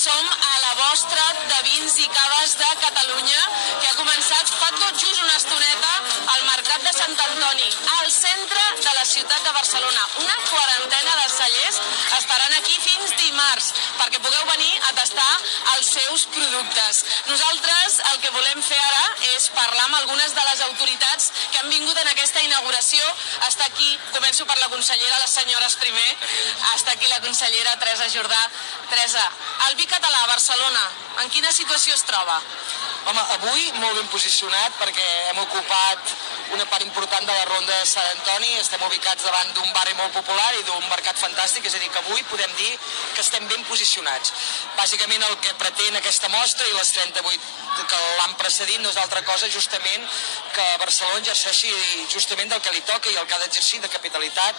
som a la vostra de vins i caves de Catalunya, que ha començat fa tot just una estoneta al Mercat de Sant Antoni, al centre de la ciutat de Barcelona. Una quarantena de cellers estaran aquí fins dimarts, perquè pugueu venir a tastar els seus productes. Nosaltres el que volem fer ara és parlar amb algunes de les autoritats que han vingut en aquesta inauguració. Està aquí, començo per la consellera, les senyores primer, està aquí la consellera Teresa Jordà. Teresa, el vi català a Barcelona, en quina situació es troba? Home, avui molt ben posicionat perquè hem ocupat una part important de la ronda de Sant Antoni, estem ubicats davant d'un barri molt popular i d'un mercat fantàstic, és a dir, que avui podem dir que estem ben posicionats. Bàsicament el que pretén aquesta mostra i les 38 que l'han precedit no és altra cosa justament que Barcelona exerceixi justament del que li toca i el que ha d'exercir de capitalitat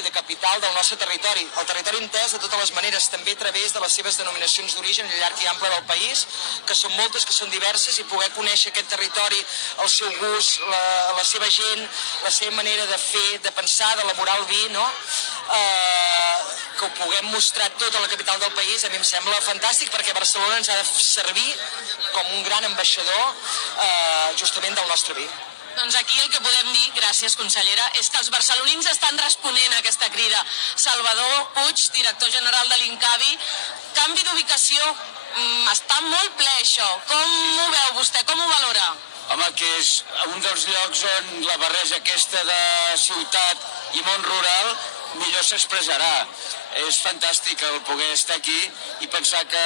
i de capital del nostre territori. El territori entès de totes les maneres, també a través de les seves denominacions d'origen llarg i ample del país, que són moltes, que són diverses, i poder conèixer aquest territori, el seu gust, la seva gent, la seva manera de fer, de pensar, d'elaborar el vi, no? Que ho puguem mostrar tot a la capital del país, a mi em sembla fantàstic perquè Barcelona ens ha de servir com un gran ambaixador justament del nostre vi. Doncs aquí el que podem dir, gràcies consellera, és que els barcelonins estan responent a aquesta crida. Salvador Puig, director general de l'Incavi, canvi d'ubicació, està molt ple això. Com ho veu vostè, com ho valora? Home, que és un dels llocs on la barreja aquesta de ciutat i món rural millor s'expressarà. És fantàstic el poder estar aquí i pensar que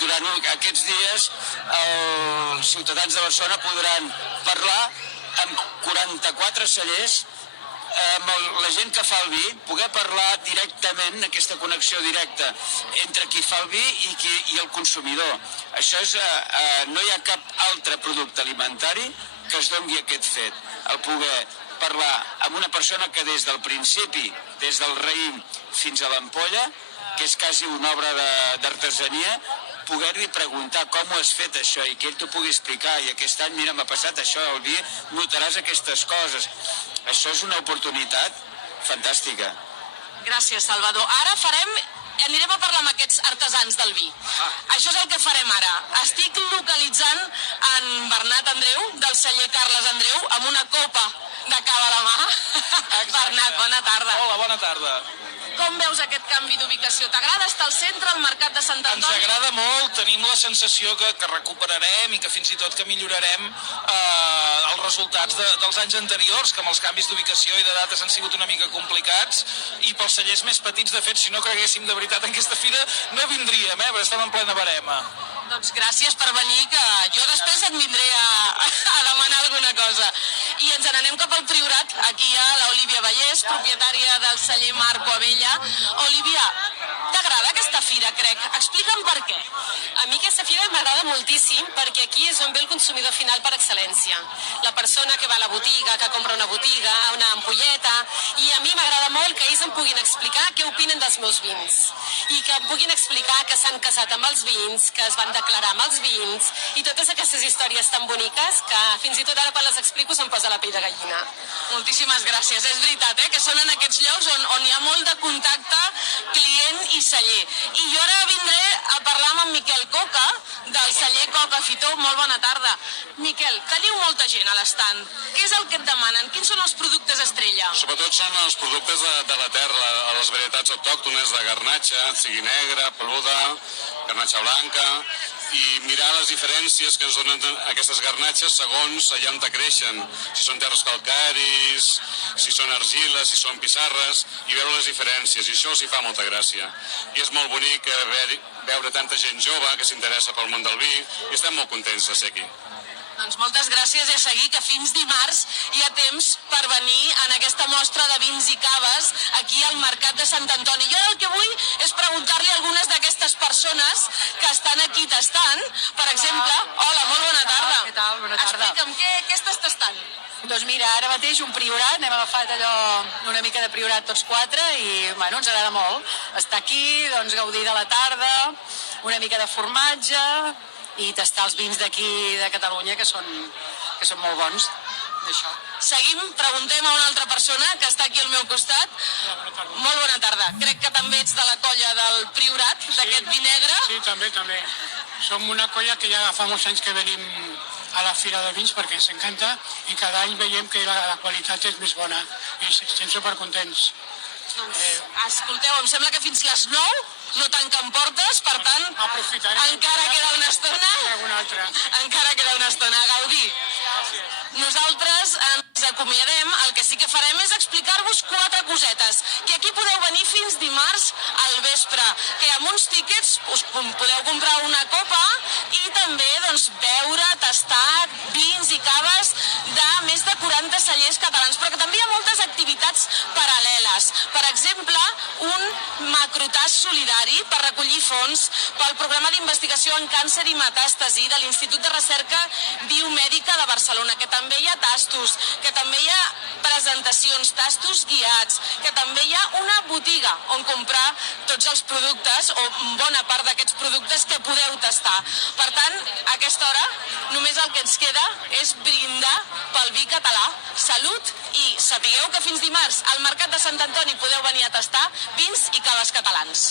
durant aquests dies els ciutadans de Barcelona podran parlar amb 44 cellers, amb la gent que fa el vi, poder parlar directament, aquesta connexió directa entre qui fa el vi i el consumidor. Això és, no hi ha cap altre producte alimentari que es doni aquest fet, el poder parlar amb una persona que des del principi, des del raïm fins a l'ampolla, que és quasi una obra d'artesania, poder-li preguntar com ho has fet això i que ell t'ho pugui explicar. I aquest any, mira, m'ha passat això, al vi notaràs aquestes coses. Això és una oportunitat fantàstica. Gràcies, Salvador. Ara anirem a parlar amb aquests artesans del vi. Això és el que farem ara. Estic localitzant en Bernat Andreu, del celler Carles Andreu, amb una copa de cava a la mà. Bernat, bona tarda. Hola, bona tarda. Com veus aquest canvi d'ubicació? T'agrada estar al centre, al Mercat de Sant Antoni? Ens agrada molt, tenim la sensació que recuperarem i que fins i tot que millorarem els resultats dels anys anteriors, que amb els canvis d'ubicació i de dates han sigut una mica complicats, i pels cellers més petits, de fet, si no creguéssim de veritat en aquesta fira, no vindríem, perquè estem en plena barema. Doncs gràcies per venir, que jo després et vindré a demanar alguna cosa. I ens n'anem cap al Priorat. Aquí hi ha l'Olivia Vallès, propietària del celler Marco Abella. Olivia, t'agrada aquesta fira, crec? Explica'm per què. A mi aquesta fira m'agrada moltíssim perquè aquí és on ve el consumidor final per excel·lència. La persona que va a la botiga, que compra una botiga, una ampolleta, i a mi m'agrada molt que ells em puguin explicar què opinen dels meus vins i que em puguin explicar que s'han casat amb els vins, que es van declarar amb els vins i totes aquestes històries tan boniques que fins i tot ara quan les explico se'm posa la pell de gallina. Moltíssimes gràcies. És veritat, que són en aquests llocs on hi ha molt de contacte client i celler. I jo ara vindré a parlar amb en Miquel Coca, del celler Coca Fitó. Molt bona tarda. Miquel, teniu molta gent a l'estand. Què és el que et demanen? Quins són els productes estrella? Sobretot són els productes de la terra, les varietats autòctones de garnatxa, sigui negra, peluda, garnatxa blanca, i mirar les diferències que ens donen aquestes garnatxes segons allà on creixen, si són terres calcaris, si són argiles, si són pissarres, i veure les diferències, i això els hi fa molta gràcia. I és molt bonic veure tanta gent jove que s'interessa pel món del vi, i estem molt contents de ser aquí. Doncs moltes gràcies i a seguir, que fins dimarts hi ha temps per venir en aquesta mostra de vins i caves aquí al Mercat de Sant Antoni. Jo el que vull és preguntar-li a algunes d'aquestes persones que estan aquí tastant. Per exemple, hola, molt bona tarda. Què tal? Bona tarda. Explica'm, què estàs tastant? Doncs mira, ara mateix un priorat, n'hem agafat allò una mica de priorat tots quatre i bueno, ens agrada molt estar aquí, doncs gaudir de la tarda, una mica de formatge i tastar els vins d'aquí de Catalunya que són molt bons. Això. Seguim, preguntem a una altra persona que està aquí al meu costat. Molt bona tarda. Crec que també ets de la colla del Priorat, d'aquest vi negre. Sí, també, també. Som una colla que ja fa molts anys que venim a la Fira de Vins perquè ens encanta i cada any veiem que la qualitat és més bona i estem supercontents. Escolteu, em sembla que fins les 9 no tanquen portes, per tant, encara queda una estona. Encara queda una estona a gaudir. Nosaltres ens acomiadem, el que sí que farem és explicar-vos 4 cosetes, que aquí podeu venir fins dimarts al vespre, que amb uns tíquets us podeu comprar una copa i també beure, tastar vins i caves de més de 40 cellers catalans, però que també hi ha moltes activitats paral·leles. Per exemple, un macrotàs solidari per recollir fons pel programa d'investigació en càncer i metàstasi de l'Institut de Recerca Biomèdica de Barcelona, que també hi ha tastos, que també hi ha presentacions, tastos guiats, que també hi ha una botiga on comprar tots els productes o bona part d'aquests productes que podeu tastar. Per tant, a aquesta hora només el que ens queda és brindar pel vi català. Salut i sapigueu que fins dimarts al Mercat de Sant Antoni podeu venir a tastar vins i caves catalans.